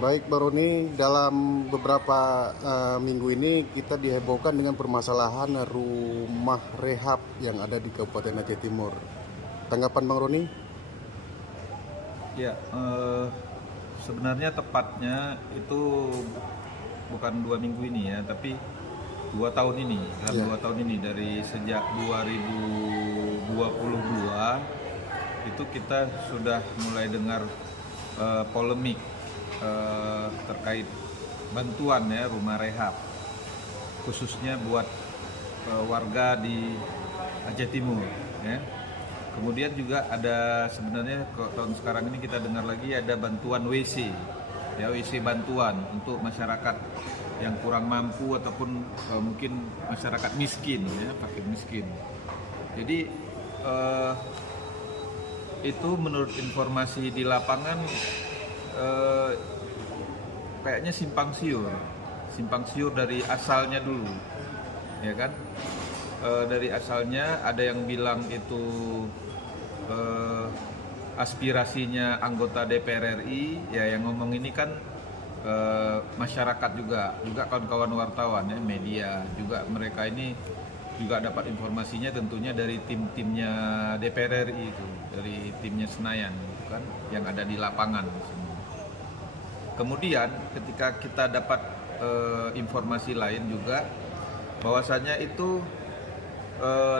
Baik, Bang Roni, dalam beberapa minggu ini kita dihebohkan dengan permasalahan rumah rehab yang ada di Kabupaten Aceh Timur. Tanggapan Bang Roni? Ya, sebenarnya tepatnya itu bukan 2 minggu ini ya, tapi 2 tahun ini. Dalam Ya. 2 tahun ini dari sejak 2022 itu kita sudah mulai dengar polemik terkait bantuan ya rumah rehab, khususnya buat warga di Aceh Timur ya. Kemudian juga ada sebenarnya tahun sekarang ini kita dengar lagi ada bantuan WC ya, WC bantuan untuk masyarakat yang kurang mampu ataupun mungkin masyarakat miskin ya, fakir miskin. Jadi itu menurut informasi di lapangan kayaknya simpang siur dari asalnya dulu ya kan. Dari asalnya ada yang bilang itu aspirasinya anggota DPR RI ya, yang ngomong ini kan masyarakat juga kawan-kawan wartawan ya, media juga, mereka ini juga dapat informasinya tentunya dari tim-timnya DPR RI itu, dari timnya Senayan gitu kan, yang ada di lapangan. Kemudian ketika kita dapat informasi lain juga bahwasanya itu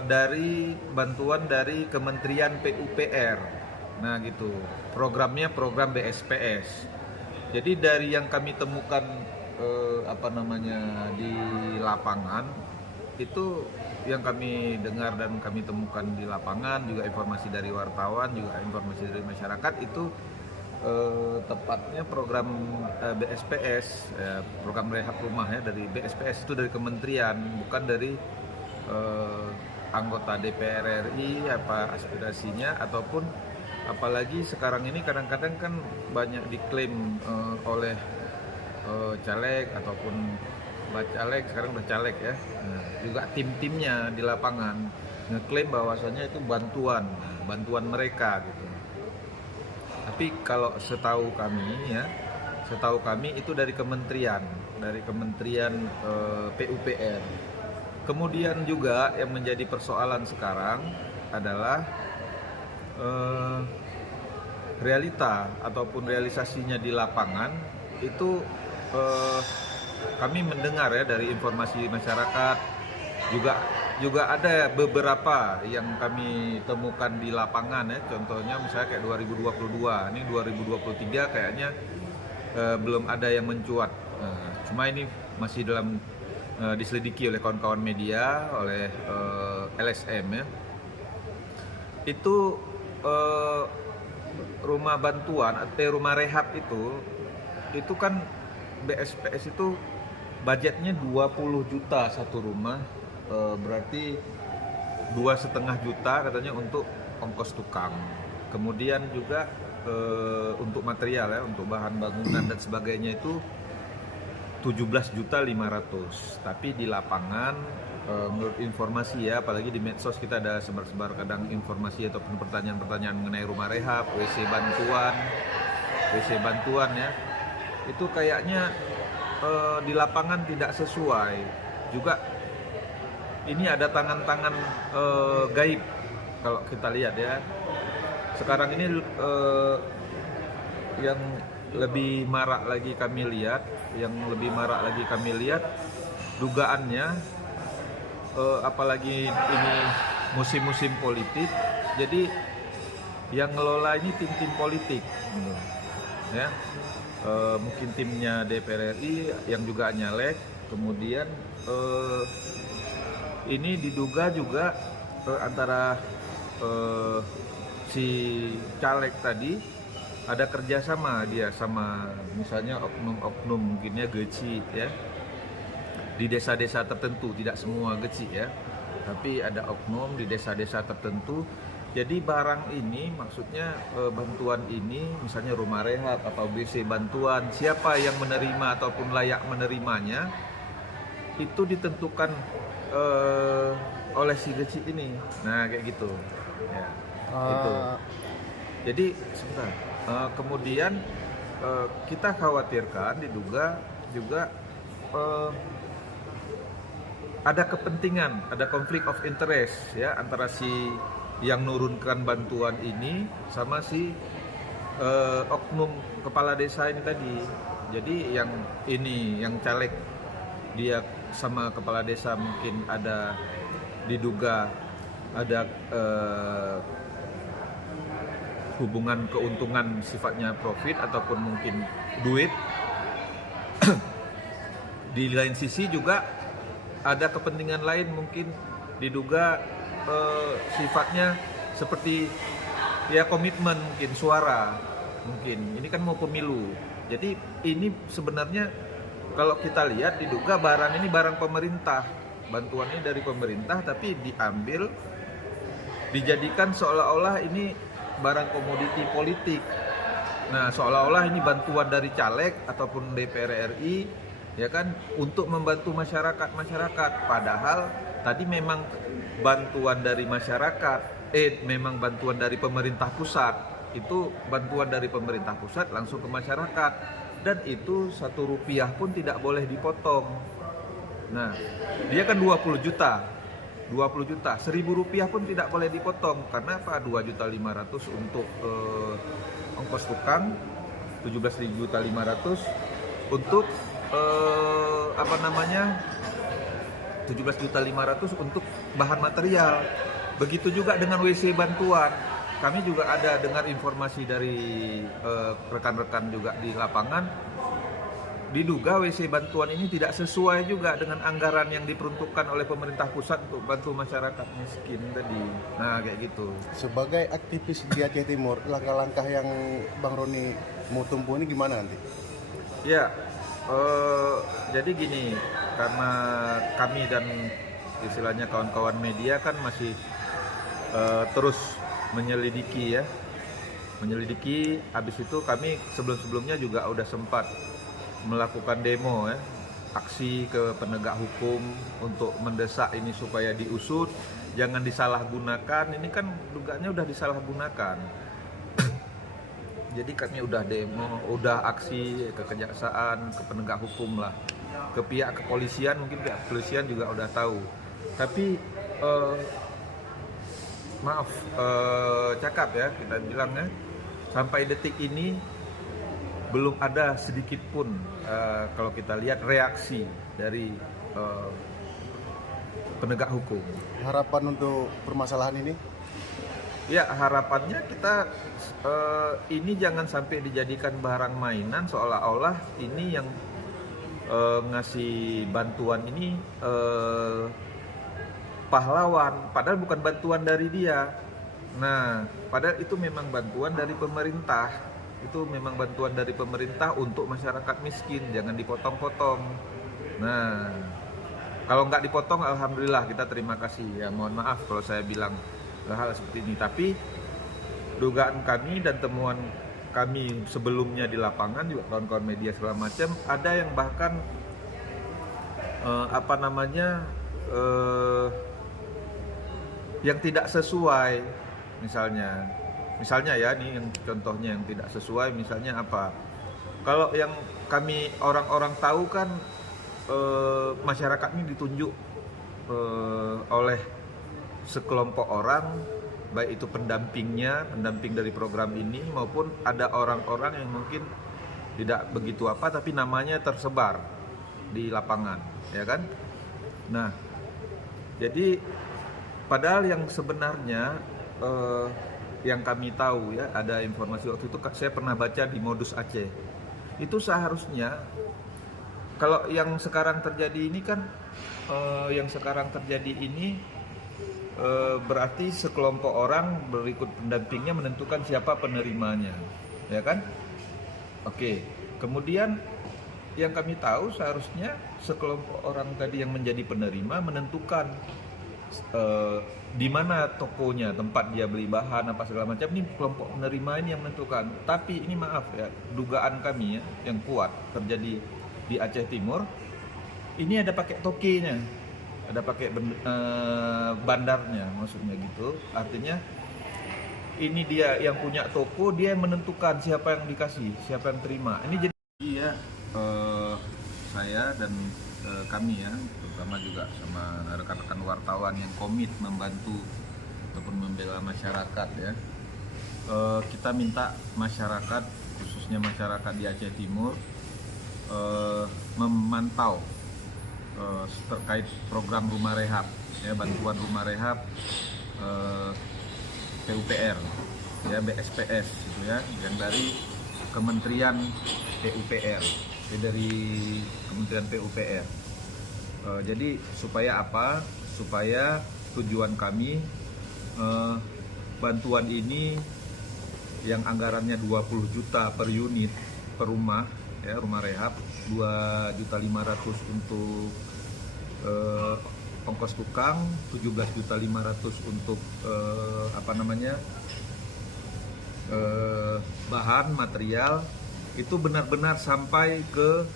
dari bantuan dari Kementerian PUPR. Nah gitu, programnya program BSPS. Jadi dari yang kami temukan di lapangan itu, yang kami dengar dan kami temukan di lapangan, juga informasi dari wartawan, juga informasi dari masyarakat itu tepatnya program BSPS, program rehab rumah ya, dari BSPS itu dari kementerian, bukan dari anggota DPR RI apa aspirasinya, ataupun apalagi sekarang ini kadang-kadang kan banyak diklaim oleh caleg ataupun bacalek, sekarang udah caleg ya, juga tim-timnya di lapangan ngeklaim bahwasannya itu bantuan mereka gitu. Tapi kalau setahu kami itu dari kementerian PUPR. Kemudian juga yang menjadi persoalan sekarang adalah realita ataupun realisasinya di lapangan itu. Kami mendengar ya dari informasi masyarakat, juga ada beberapa yang kami temukan di lapangan ya, contohnya misalnya kayak 2022, ini 2023 kayaknya belum ada yang mencuat. Cuma ini masih dalam diselidiki oleh kawan-kawan media, oleh LSM ya. Itu rumah bantuan atau rumah rehab itu kan BSPS itu budgetnya 20 juta satu rumah, berarti 2,5 juta katanya untuk ongkos tukang. Kemudian juga untuk material ya, untuk bahan bangunan dan sebagainya itu 17.500.000. Tapi di lapangan menurut informasi ya, apalagi di medsos kita ada sebar-sebar kadang informasi ataupun pertanyaan-pertanyaan mengenai rumah rehab, WC bantuan ya. Itu kayaknya di lapangan tidak sesuai. Juga ini ada tangan-tangan gaib kalau kita lihat ya. Sekarang ini yang lebih marak lagi kami lihat, dugaannya apalagi ini musim-musim politik, jadi yang ngelola ini tim-tim politik ya. Mungkin timnya DPR RI yang juga nyalek. Kemudian ini diduga juga antara si caleg tadi ada kerjasama dia sama misalnya oknum mungkinnya geci ya, di desa-desa tertentu, tidak semua geci ya, tapi ada oknum di desa-desa tertentu. Jadi barang ini maksudnya bantuan ini misalnya rumah rehab atau WC bantuan, siapa yang menerima ataupun layak menerimanya itu ditentukan oleh si geci ini. Nah kayak gitu ya. Itu. Jadi sebentar. Kemudian kita khawatirkan diduga juga ada kepentingan, ada konflik of interest ya antara si yang nurunkan bantuan ini sama si oknum kepala desa ini tadi. Jadi yang caleg dia sama kepala desa mungkin ada diduga ada hubungan keuntungan sifatnya profit ataupun mungkin duit. Di lain sisi juga ada kepentingan lain mungkin diduga sifatnya seperti ya komitmen mungkin suara mungkin ini kan mau pemilu. Jadi ini sebenarnya kalau kita lihat diduga barang ini barang pemerintah, bantuannya dari pemerintah tapi diambil dijadikan seolah-olah ini barang komoditi politik. Nah, seolah-olah ini bantuan dari caleg ataupun DPR RI ya kan untuk membantu masyarakat. Padahal tadi memang bantuan dari masyarakat, memang bantuan dari pemerintah pusat. Itu bantuan dari pemerintah pusat langsung ke masyarakat dan itu 1 rupiah pun tidak boleh dipotong. Nah, dia kan 20 juta, 1.000 rupiah pun tidak boleh dipotong karena apa? 2.500.000 untuk ongkos tukang, 17.500.000 untuk 17.500.000 untuk bahan material. Begitu juga dengan WC bantuan. Kami juga ada dengar informasi dari rekan-rekan juga di lapangan, diduga WC bantuan ini tidak sesuai juga dengan anggaran yang diperuntukkan oleh pemerintah pusat untuk bantu masyarakat miskin tadi. Nah, kayak gitu. Sebagai aktivis di Aceh Timur, langkah-langkah yang Bang Roni mau tempuh ini gimana nanti? Ya, jadi gini, karena kami dan istilahnya kawan-kawan media kan masih terus menyelidiki. Habis itu kami sebelum-sebelumnya juga udah sempat melakukan demo ya, aksi ke penegak hukum untuk mendesak ini supaya diusut, jangan disalahgunakan. Ini kan dugaannya udah disalahgunakan. Jadi kami udah demo, udah aksi ke kejaksaan, ke penegak hukum lah, ke pihak kepolisian, mungkin pihak kepolisian juga udah tahu. Tapi cakap ya kita bilang ya, sampai detik ini belum ada sedikit pun kalau kita lihat reaksi dari penegak hukum. Harapan untuk permasalahan ini? Ya, harapannya kita ini jangan sampai dijadikan barang mainan seolah-olah ini yang ngasih bantuan ini pahlawan, padahal bukan bantuan dari dia. Nah, padahal itu memang bantuan dari pemerintah. Itu memang bantuan dari pemerintah untuk masyarakat miskin, jangan dipotong-potong. Nah, kalau nggak dipotong, alhamdulillah kita terima kasih. Ya, mohon maaf kalau saya bilang hal seperti ini. Tapi dugaan kami dan temuan kami sebelumnya di lapangan juga kawan-kawan media segala macam, ada yang bahkan yang tidak sesuai, misalnya ya, ini yang contohnya yang tidak sesuai, misalnya apa? Kalau yang kami orang-orang tahu kan masyarakat ini ditunjuk oleh sekelompok orang, baik itu pendamping dari program ini maupun ada orang-orang yang mungkin tidak begitu tapi namanya tersebar di lapangan, ya kan? Nah, jadi padahal yang sebenarnya yang kami tahu ya, ada informasi waktu itu saya pernah baca di Modus Aceh. Itu seharusnya kalau yang sekarang terjadi ini kan berarti sekelompok orang berikut pendampingnya menentukan siapa penerimanya, ya kan? Oke. Kemudian yang kami tahu seharusnya sekelompok orang tadi yang menjadi penerima menentukan di mana tokonya, tempat dia beli bahan apa segala macam. Ini kelompok penerima ini yang menentukan. Tapi ini maaf ya, dugaan kami ya yang kuat terjadi di Aceh Timur. Ini ada pakai tokenya, ada pakai bandarnya, maksudnya gitu. Artinya ini dia yang punya toko, dia yang menentukan siapa yang dikasih, siapa yang terima. Ini jadi saya dan kami ya, terutama juga sama rekan-rekan wartawan yang komit membantu ataupun membela masyarakat ya. Kita minta masyarakat, khususnya masyarakat di Aceh Timur, memantau terkait program rumah rehab, ya, bantuan rumah rehab PUPR, ya, BSPS gitu ya, yang dari Kementerian PUPR, ya, dari Kementerian PUPR. Jadi supaya apa? Supaya tujuan kami bantuan ini yang anggarannya 20 juta per unit per rumah, ya, rumah rehab, 2.500.000 untuk ongkos tukang, 17.500.000 untuk bahan material, itu benar-benar sampai ke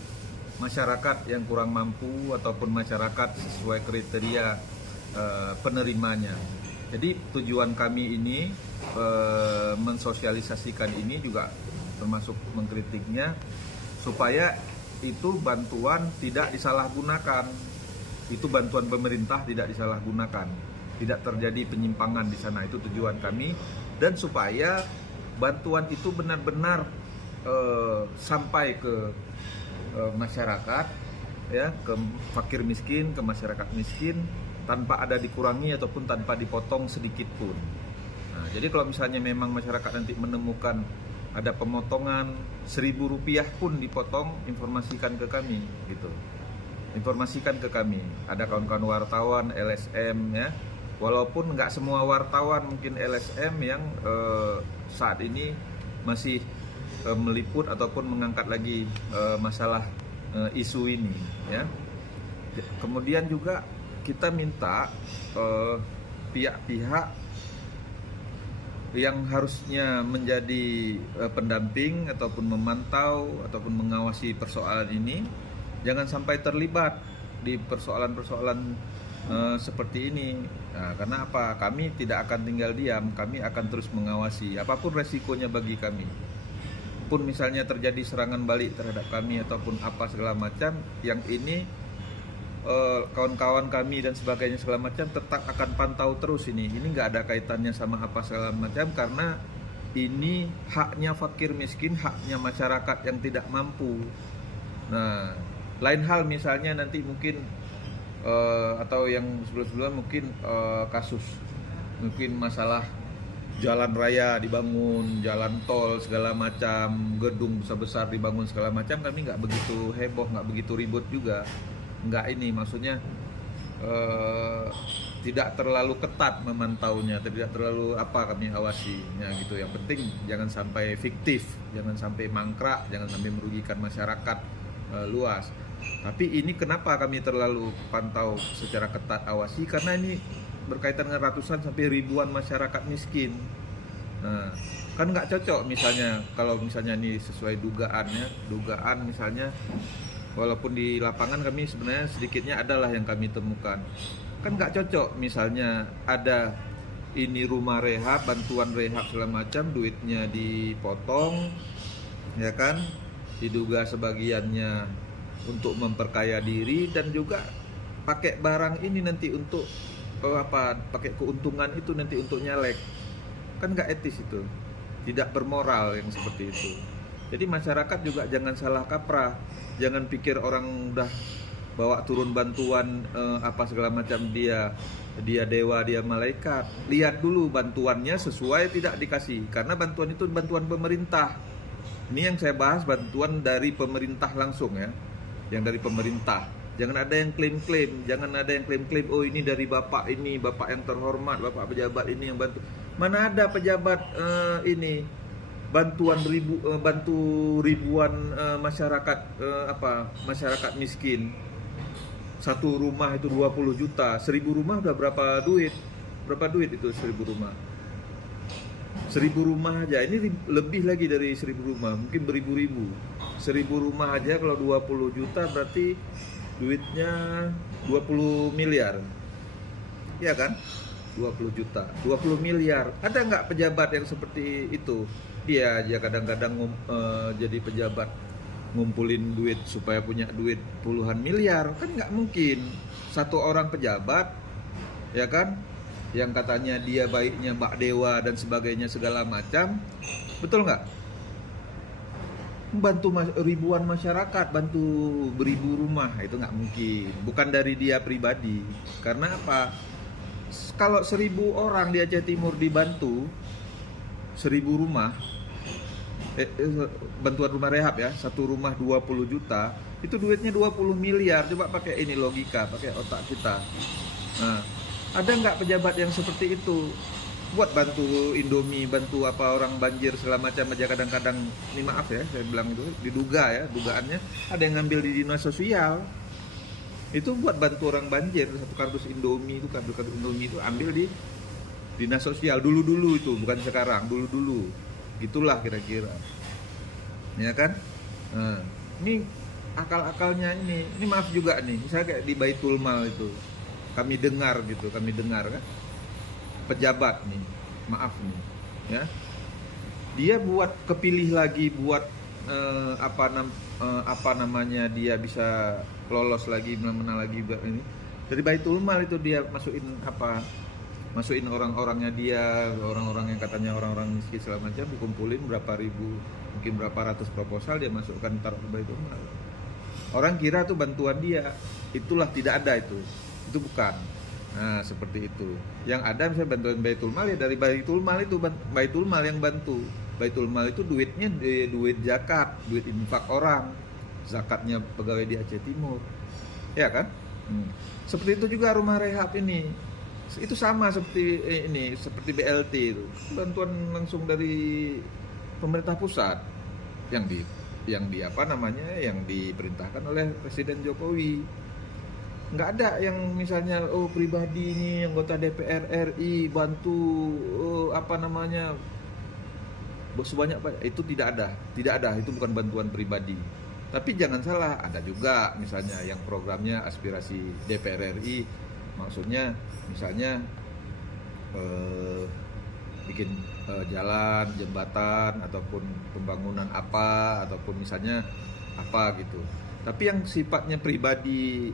masyarakat yang kurang mampu ataupun masyarakat sesuai kriteria penerimanya. Jadi tujuan kami ini mensosialisasikan ini juga termasuk mengkritiknya supaya itu bantuan tidak disalahgunakan. Itu bantuan pemerintah tidak disalahgunakan, tidak terjadi penyimpangan di sana. Itu tujuan kami, dan supaya bantuan itu benar-benar sampai ke masyarakat, ya, ke fakir miskin, ke masyarakat miskin, tanpa ada dikurangi ataupun tanpa dipotong sedikit pun. Nah, jadi kalau misalnya memang masyarakat nanti menemukan ada pemotongan Rp1.000 pun dipotong, informasikan ke kami gitu. Informasikan ke kami. Ada kawan-kawan wartawan, LSM ya. Walaupun nggak semua wartawan, mungkin LSM yang saat ini masih meliput ataupun mengangkat lagi masalah isu ini ya. Kemudian juga kita minta pihak-pihak yang harusnya menjadi pendamping ataupun memantau ataupun mengawasi persoalan ini jangan sampai terlibat di persoalan-persoalan seperti ini. Nah, karena apa? Kami tidak akan tinggal diam, kami akan terus mengawasi apapun resikonya bagi kami. Pun misalnya terjadi serangan balik terhadap kami ataupun apa segala macam, yang ini kawan-kawan kami dan sebagainya segala macam tetap akan pantau terus ini. Ini nggak ada kaitannya sama apa segala macam, karena ini haknya fakir miskin, haknya masyarakat yang tidak mampu. Nah, lain hal misalnya nanti mungkin atau yang sebelum-sebelumnya mungkin kasus mungkin masalah jalan raya dibangun, jalan tol segala macam, gedung besar-besar dibangun segala macam, kami nggak begitu heboh, nggak begitu ribut juga. Nggak, ini maksudnya tidak terlalu ketat memantaunya, tidak terlalu kami awasinya gitu. Yang penting jangan sampai fiktif, jangan sampai mangkrak, jangan sampai merugikan masyarakat luas. Tapi ini kenapa kami terlalu pantau secara ketat awasi? Karena ini berkaitan dengan ratusan sampai ribuan masyarakat miskin. Nah, kan nggak cocok misalnya kalau misalnya ini sesuai dugaan misalnya, walaupun di lapangan kami sebenarnya sedikitnya adalah yang kami temukan. Kan nggak cocok misalnya ada ini rumah rehab, bantuan rehab segala macam, duitnya dipotong, ya kan? Diduga sebagiannya untuk memperkaya diri dan juga pakai barang ini nanti untuk pakai keuntungan itu nanti untuk nyalek. Kan nggak etis itu, tidak bermoral yang seperti itu. Jadi masyarakat juga jangan salah kaprah, jangan pikir orang udah bawa turun bantuan segala macam dia dewa, dia malaikat. Lihat dulu bantuannya sesuai tidak dikasih, karena bantuan itu bantuan pemerintah. Ini yang saya bahas bantuan dari pemerintah langsung ya, yang dari pemerintah. Jangan ada yang klaim-klaim, oh ini dari bapak ini, bapak yang terhormat, bapak pejabat ini yang bantu. Mana ada pejabat ini bantu ribuan masyarakat masyarakat miskin. Satu rumah itu 20 juta, 1000 rumah udah berapa duit? Berapa duit itu 1000 rumah? 1000 rumah aja, ini lebih lagi dari 1000 rumah, mungkin beribu-ribu. 1000 rumah aja kalau 20 juta berarti duitnya 20 miliar. Ya kan? 20 juta, 20 miliar. Ada nggak pejabat yang seperti itu? Dia aja kadang-kadang jadi pejabat ngumpulin duit supaya punya duit puluhan miliar. Kan nggak mungkin. Satu orang pejabat, ya kan, yang katanya dia baiknya Mbak Dewa dan sebagainya segala macam, betul nggak? Bantu ribuan masyarakat, bantu beribu rumah, itu nggak mungkin. Bukan dari dia pribadi. Karena apa? Kalau 1.000 orang di Aceh Timur dibantu 1.000 rumah, bantuan rumah rehab ya, satu rumah 20 juta, itu duitnya 20 miliar. Coba pakai ini logika, pakai otak kita. Nah, ada nggak pejabat yang seperti itu? Buat bantu Indomie, bantu apa orang banjir segala macam aja kadang-kadang, ini maaf ya saya bilang itu, diduga ya, dugaannya ada yang ngambil di dinas sosial. Itu buat bantu orang banjir, satu kardus Indomie itu, kardus Indomie itu ambil di dinas sosial dulu-dulu itu, bukan sekarang, dulu-dulu. Gitulah kira-kira. Ya kan? Nah, ini akal-akalnya ini maaf juga nih, misalnya kayak di Baitul Mal itu. Kami dengar kan? Pejabat nih, maaf nih, ya. Dia buat kepilih lagi buat apa namanya, dia bisa lolos lagi, menang lagi ini. Dari Baitul Mal itu dia masukin orang-orangnya dia, orang-orang yang katanya orang-orang miskin segala macam, dikumpulin berapa ribu, mungkin berapa ratus proposal, dia masukkan taruh ke Baitul Mal. Orang kira tuh bantuan dia, itulah tidak ada itu bukan. Nah seperti itu. Yang ada misalnya bantuan Baitul Mal ya dari Baitul Mal itu, Baitul Mal yang bantu. Baitul Mal itu duitnya duit zakat, duit infak orang, zakatnya pegawai di Aceh Timur, ya kan? Seperti itu juga rumah rehab ini. Itu sama seperti ini, seperti BLT itu, bantuan langsung dari pemerintah pusat yang diperintahkan oleh Presiden Jokowi. Nggak ada yang misalnya pribadi ini anggota DPR RI bantu sebanyak itu tidak ada, itu bukan bantuan pribadi. Tapi jangan salah, ada juga misalnya yang programnya aspirasi DPR RI, maksudnya misalnya bikin jalan, jembatan, ataupun pembangunan ataupun misalnya apa gitu. Tapi yang sifatnya pribadi,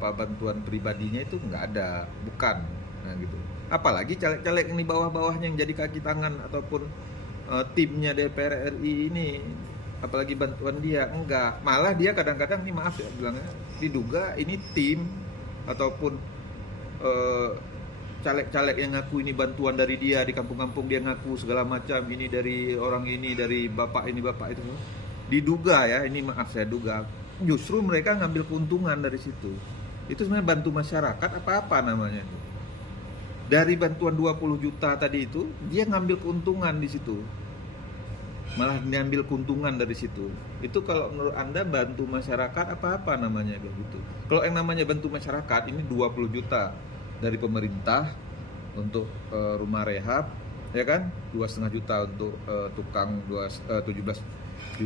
bantuan pribadinya itu nggak ada, bukan. Nah gitu. Apalagi caleg-caleg ini bawah-bawahnya yang jadi kaki tangan ataupun timnya DPR RI ini, apalagi bantuan dia enggak. Malah dia kadang-kadang, ini maaf ya bilangnya, diduga ini tim ataupun caleg-caleg yang ngaku ini bantuan dari dia, di kampung-kampung dia ngaku segala macam, ini dari orang ini, dari bapak ini, bapak itu. Diduga ya, ini maaf saya duga, justru mereka ngambil keuntungan dari situ. Itu sebenarnya bantu masyarakat apa namanya itu. Dari bantuan 20 juta tadi itu, dia ngambil keuntungan di situ. Malah ngambil keuntungan dari situ. Itu kalau menurut Anda bantu masyarakat apa namanya kayak gitu. Kalau yang namanya bantu masyarakat ini 20 juta dari pemerintah untuk rumah rehab, ya kan? 2,5 juta untuk tukang, 17.500.000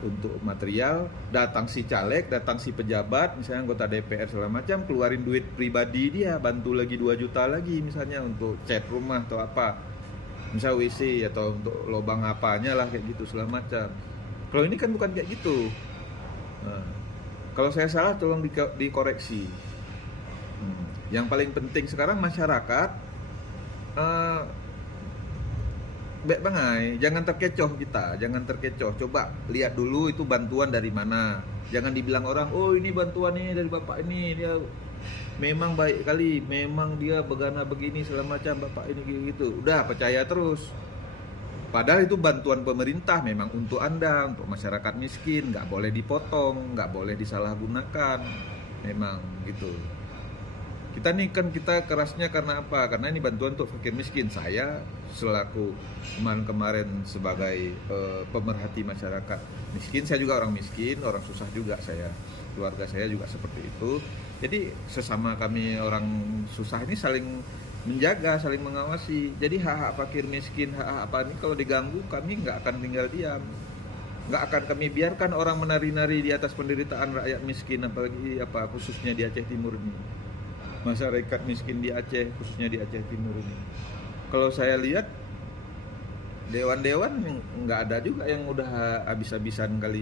untuk material, datang si caleg, datang si pejabat, misalnya anggota DPR segala macam, keluarin duit pribadi dia, bantu lagi 2 juta lagi misalnya untuk cat rumah atau apa, misal WC atau untuk lubang apanya lah kayak gitu segala macam. Kalau ini kan bukan kayak gitu. Nah, kalau saya salah tolong dikoreksi. Yang paling penting sekarang masyarakat baik bangai, jangan terkecoh. Coba lihat dulu itu bantuan dari mana. Jangan dibilang orang, oh ini bantuan ini dari bapak ini, dia memang baik kali, memang dia begana begini segala macam, bapak ini gitu. Udah percaya terus. Padahal itu bantuan pemerintah, memang untuk Anda, untuk masyarakat miskin, nggak boleh dipotong, nggak boleh disalahgunakan, memang gitu. Kita kerasnya karena apa? Karena ini bantuan untuk fakir miskin. Saya selaku kemarin sebagai pemerhati masyarakat miskin, saya juga orang miskin, orang susah juga saya. Keluarga saya juga seperti itu. Jadi sesama kami orang susah ini saling menjaga, saling mengawasi. Jadi hak-hak fakir miskin, hak-hak apa ini kalau diganggu, kami nggak akan tinggal diam. Nggak akan kami biarkan orang menari-nari di atas penderitaan rakyat miskin, apalagi khususnya di Aceh Timur ini. masyarakat miskin di Aceh, khususnya di Aceh Timur ini. Kalau saya lihat dewan-dewan nggak ada juga yang udah habis-habisan kali